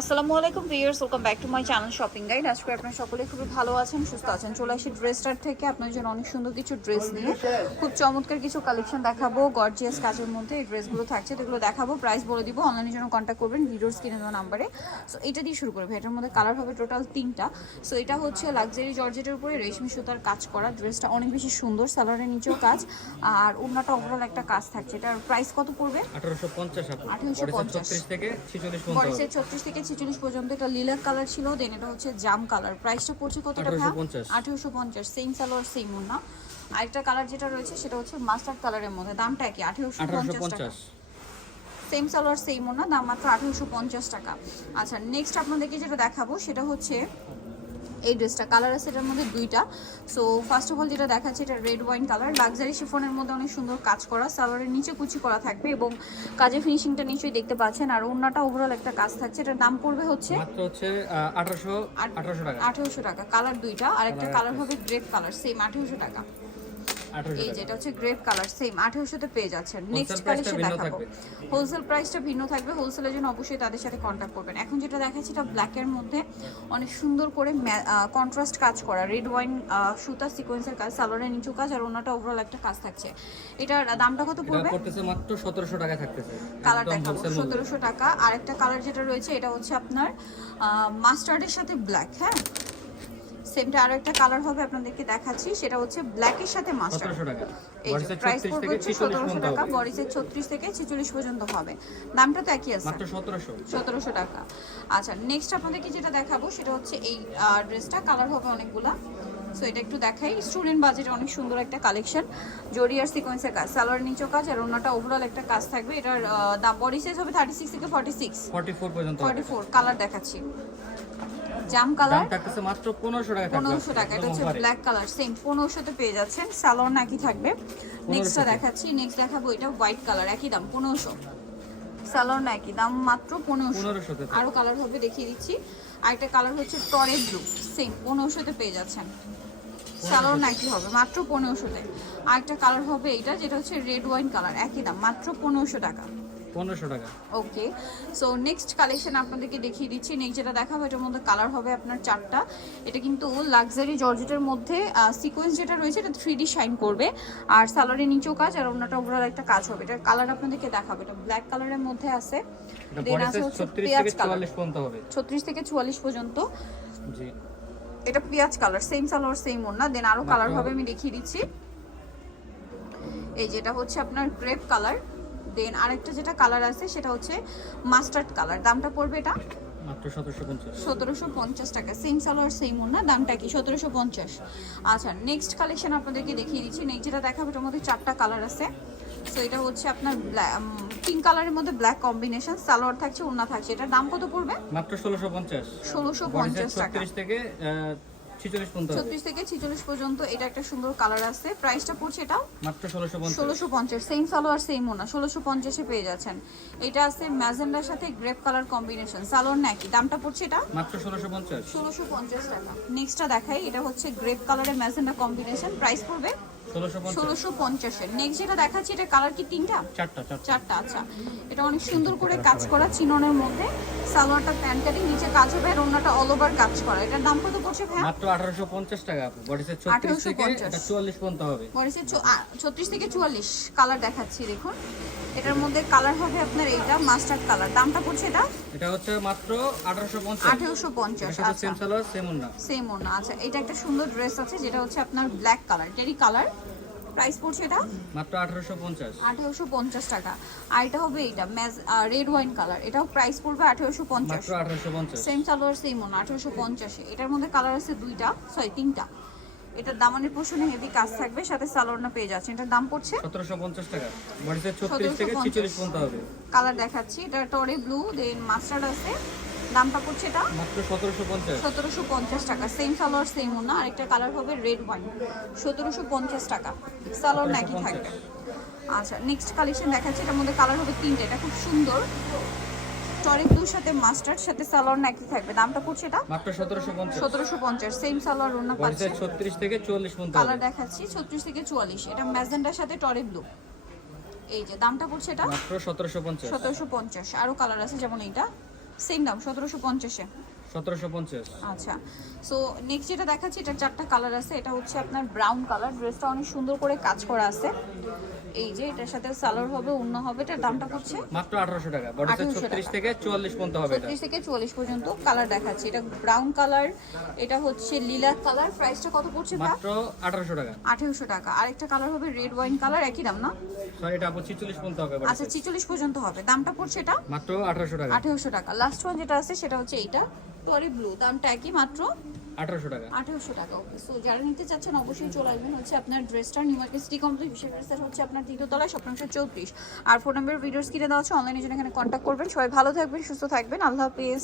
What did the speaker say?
আসসালামু আলাইকুম viewers, welcome back to my channel shopping guide. আজকে আপনারা সকলে খুবই ভালো আছেন, সুস্থ আছেন। চলে আসি ড্রেসটার থেকে আপনার জন্য অনেক সুন্দর কিছু ড্রেস নিয়ে খুব চমৎকার কিছু কালেকশন দেখাবো। গর্জিয়াস কাজের মধ্যে এই ড্রেসগুলো থাকছে, এগুলো দেখাবো, প্রাইস বলে দিব। অনলাইনের জন্য কন্ট্যাক্ট করবেন ভিডিওর স্ক্রিনে দেওয়া নাম্বারে। সো এটা দিয়ে শুরু করবে। এটার মধ্যে কালার হবে টোটাল 3টা। সো এটা হচ্ছে লাক্সারি জর্জেটের উপরে রেশমি সুতার কাজ করা। ড্রেসটা অনেক বেশি সুন্দর, সালোয়ারের নিচেও কাজ আর ওড়নাটা ওভারঅল একটা কাজ থাকছে। এটার প্রাইস কত পড়বে? 1850 থেকে 46 বডিসের 36 থেকে 46 পর্যন্ত। এটা লিলাক কালার ছিল, দেন এটা হচ্ছে জাম কালার। প্রাইসটা পড়ছে কত টাকা? 1850। সেম সালোয়ার সেম ওড়না। আরেকটা কালার যেটা রয়েছে সেটা হচ্ছে মাস্টার্ড কালারের মধ্যে, দামটা কি? 1850 টাকা। সেম সালোয়ার সেম ওড়না, দাম মাত্র 1850 টাকা। আচ্ছা, নেক্সট আপনাদেরকে যেটা দেখাবো সেটা হচ্ছে এই ড্রেসটা। কালার আছে এটার মধ্যে 2টা। সো ফার্স্ট অফ অল যেটা দেখাচ্ছে এটা রেড ওয়াইন কালার, লাক্সারি শিফনের মধ্যে অনেক সুন্দর কাজ করা, সালোয়ারের নিচে কুচি করা থাকবে এবং কাজের ফিনিশিংটা নিশ্চয়ই দেখতে পাচ্ছেন। আর ওড়নাটা ওভারঅল একটা কাজ থাকছে। এটার দাম পড়বে হচ্ছে মাত্র হচ্ছে 1800 টাকা। 1800 টাকা। কালার 2টা, আর একটা কালার হবে গ্রেপ কালার, সেম 1800 টাকা। এই যেটা হচ্ছে গ্রেপ কালার, সেম 1800 তে পেয়ে যাচ্ছেন। নেক্সট কালেকশন দেখাবো। হোলসেল প্রাইসটা ভিন্ন থাকবে, হোলসেলের জন্য অবশ্যই তাদের সাথে কন্ট্যাক্ট করবেন। এখন যেটা দেখাচ্ছি এটা ব্ল্যাকের মধ্যে অনেক সুন্দর করে কন্ট্রাস্ট কাজ করা, রেড ওয়াইন সুতা সিকোয়েন্সের কাজ, সালোয়ারের নিচু কাজ আর ওনাটা ওভারঅল একটা কাজ থাকছে। এটার দামটা কত পড়বে? এটা পড়তেছে মাত্র 1700 টাকা থাকতেছে। কালার দেখাবো 1700 টাকা। আর একটা কালার যেটা রয়েছে এটা হচ্ছে আপনার মাস্টার্ডের সাথে ব্ল্যাক। হ্যাঁ, সেমটা আরো একটা কালার হবে আপনাদেরকে দেখাচ্ছি, সেটা হচ্ছে ব্ল্যাকের সাথে মাস্টার্ড। 1700 টাকা। এই যে প্রাইস পড়বে 1700 টাকা, বডিসে 36 থেকে 46 পর্যন্ত হবে। দামটা তো একই আছে, মাত্র 1700 টাকা। আচ্ছা, নেক্সট আপনাদেরকে যেটা দেখাবো সেটা হচ্ছে এই ড্রেসটা। কালার হবে অনেকগুলা। সো এটা একটু দেখাই। স্টুডেন্ট বাজেটে অনেক সুন্দর একটা কালেকশন, জরি আর সিকোয়েন্সের কাজ, সালোয়ার নিচেও কাজ আর ওনাটা ওভারঅল একটা কাজ থাকবে। এটার দাম বডি সাইজ হবে 36 থেকে 44 পর্যন্ত। 44 কালার দেখাচ্ছি। জাম কালার দাম থাকতেছে মাত্র 1500 টাকা। 1500 টাকা। এটা হচ্ছে ব্ল্যাক কালার, সেম 1500 তে পেয়ে যাচ্ছেন। সালোয়ার নাকি থাকবে। নেক্সটটা দেখাচ্ছি, নেক্সট দেখাবো এটা হোয়াইট কালার, একই দাম 1500। সালোয়ার নাকি দাম মাত্র 1500 তে। আরো কালার হবে দেখিয়ে দিচ্ছি। আরেকটা কালার হচ্ছে টরে ব্লু, সেম 1500 তে পেয়ে যাচ্ছেন। সালোয়ার নাকি হবে মাত্র 1500 তে। আরেকটা কালার হবে এটা যেটা হচ্ছে রেড ওয়াইন কালার, একই দাম মাত্র 1500 টাকা। 1500 টাকা। ওকে, সো নেক্সট কালেকশন আপনাদেরকে দেখিয়ে দিচ্ছি। নেক্সট যেটা দেখাবো এটার মধ্যে কালার হবে আপনার 4টা। এটা কিন্তু লাক্সারি জর্জেটের মধ্যে সিকোয়েন্স যেটা রয়েছে এটা 3D শাইন করবে আর সালোয়ারের নিচেও কাজ আর ওনাটা ওভারঅল একটা কাজ হবে। এটার কালার আপনাদেরকে দেখাবো, এটা ব্ল্যাক কালারের মধ্যে আছে। দেন আছে হচ্ছে পেঁয়াজ কালার, 36 থেকে 44 পর্যন্ত। জি, এটা পেঁয়াজ কালার, সেম সালোয়ার সেম ওড়না। দেন আরো কালার হবে, আমি দেখিয়ে দিচ্ছি। এই যেটা হচ্ছে আপনার গ্রেপ কালার। দেন আরেকটা যেটা কালার আছে সেটা হচ্ছে মাস্টার্ড কালার। দামটা পড়বে এটা মাত্র 1750 টাকা। সেম সালোয়ার সেম ওড়না, দামটা কি? 1750। আচ্ছা, নেক্সট কালেকশন আপনাদেরকে দেখিয়ে দিচ্ছি। নেক্সট যেটা দেখাবো এটার মধ্যে 4টা কালার আছে। সো এটা হচ্ছে আপনার পিঙ্ক কালারের মধ্যে ব্ল্যাক কম্বিনেশন, সালোয়ার থাকছে, ওড়না থাকছে। এটার দাম কত পড়বে? মাত্র 1650। 1650 টাকা। 36 থেকে 46 পর্যন্ত। এটা একটা সুন্দর কালার আছে। প্রাইসটা পড়ছে এটা মাত্র 1650। সেম সালোয়ার সেম ওনা, 1650 এ পেয়ে যাচ্ছেন। এটা আছে ম্যাজেন্ডার সাথে গ্রেপ কালার কম্বিনেশন, সালোয়ার নাকি। দামটা পড়ছে এটা মাত্র 1650 টাকা। নেক্সটটা দেখাই, এটা হচ্ছে গ্রেপ কালারের ম্যাজেন্ডা কম্বিনেশন, প্রাইস পড়বে 1650 এর। নেক্সট যেটা দেখাচ্ছি এটা কালার কি 3টা? 4টা। আচ্ছা, এটা অনেক সুন্দর করে কাজ করা চিননের মধ্যে, সালোয়ারটা প্যান্ট কাটিং, নিচে কাজ হবে আর ওন্নাটা অল ওভার কাজ করা। এটার দাম কত পড়ছে ভাই? মাত্র 1850 টাকা। বডিতে 36 থেকে এটা 44 পর্যন্ত হবে। বডিতে 36 থেকে 44 কালার দেখাচ্ছি, দেখুন। এটার মধ্যে কালার হবে আপনার এইটা মাস্টার্ড কালার। দামটা পড়ছে এটা হচ্ছে মাত্র 1850। 1850। আচ্ছা, সেম সালোয়ার সেম ওন্না। সেম ওন্না। আচ্ছা, এটা একটা সুন্দর ড্রেস আছে যেটা হচ্ছে আপনার ব্ল্যাক কালার, টেরি কালার। প্রাইস পড়ছে এটা মাত্র 1850 টাকা। আর এটা হবে এটা রেড ওয়াইন কালার, এটাও প্রাইস পড়বে 1850। মাত্র 1850। সেম সালোয়ার সেম ওন্না, 1850 এ। এটার মধ্যে কালার আছে 3টা। এটার দামানের পোর্শনে হেভি কাজ থাকবে, সাথে সালোয়ারটা পেয়ে যাচ্ছে। এটার দাম পড়ছে 1750 টাকা। বডিতে 36 থেকে 46 পর্যন্ত হবে। কালার দেখাচ্ছি, এটা টরে ব্লু, দেন মাস্টার্ড আছে। দামটা পড়ছে এটা মাত্র 1750 টাকা। সেম সালোয়ার সেম ওন্না। আরেকটা কালার হবে রেড ওয়াইন, 1750 টাকা। সালোয়ার নাকি থাকবে। আচ্ছা, নেক্সট কালেকশন দেখাচ্ছি। এটার মধ্যে কালার হবে 3টা। এটা খুব সুন্দর, টরে ব্লুর সাথে মাস্টার্ড, সাথে সালোয়ার নাকি থাকবে। দামটা পড়ছে এটা মাত্র 1750। সেম সালোয়ার ওন্না পাচ্ছে। 36 থেকে 44 পর্যন্ত। কালার দেখাচ্ছি 36 থেকে 44। এটা ম্যাজেন্ডার সাথে টরে ব্লু। এই যে দামটা পড়ছে এটা মাত্র 1750। আরো কালার আছে যেমন এইটা সেম দাম 1750-এ। 1750। আচ্ছা, সো নেক্সট যেটা দেখাচ্ছি, এটা 4টা কালার আছে। এটা হচ্ছে আপনার ব্রাউন কালার, ড্রেসটা অনেক সুন্দর করে কাজ করা আছে। এই যে এটার সাথে সালোয়ার হবে, ওড়না হবে। এটার দামটা হচ্ছে মাত্র 1800 টাকা। বডি সাইজ 36 থেকে 44 পর্যন্ত হবে এটা। 36 থেকে 44 পর্যন্ত কালার দেখাচ্ছি। এটা ব্রাউন কালার, এটা হচ্ছে লিলাক কালার। প্রাইসটা কত পড়ছে ভাই? মাত্র 1800 টাকা। 1800 টাকা। আরেকটা কালার হবে রেড ওয়াইন কালার, একই দাম না? সরি, এটা আপু 46 পর্যন্ত হবে বডি আচ্ছা, সাইজ। 46 পর্যন্ত হবে। দামটা পড়ছে এটা মাত্র 1800 টাকা। 1800 টাকা। লাস্ট ওয়ান যেটা আছে সেটা হচ্ছে এইটা টরি ব্লু, দামটা একই, মাত্র 1800 টাকা। 1800 টাকা। ওকে, সো যারা নিতে চাচ্ছেন অবশ্যই চলে আসবেন হচ্ছে আপনার ড্রেসটা নিউ মার্কেট সিটি কমপ্লেক্স, বিশেষ ড্রেসটা হচ্ছে আপনার তৃতীয়তলায়, শপ নম্বর 34। আর ফোন নাম্বার ভিডিওস কিনে দেওয়া হচ্ছে, অনলাইনে জন্য এখানে কন্ট্যাক্ট করবেন। সবাই ভালো থাকবেন, সুস্থ থাকবেন, আল্লাহ হাফেজ।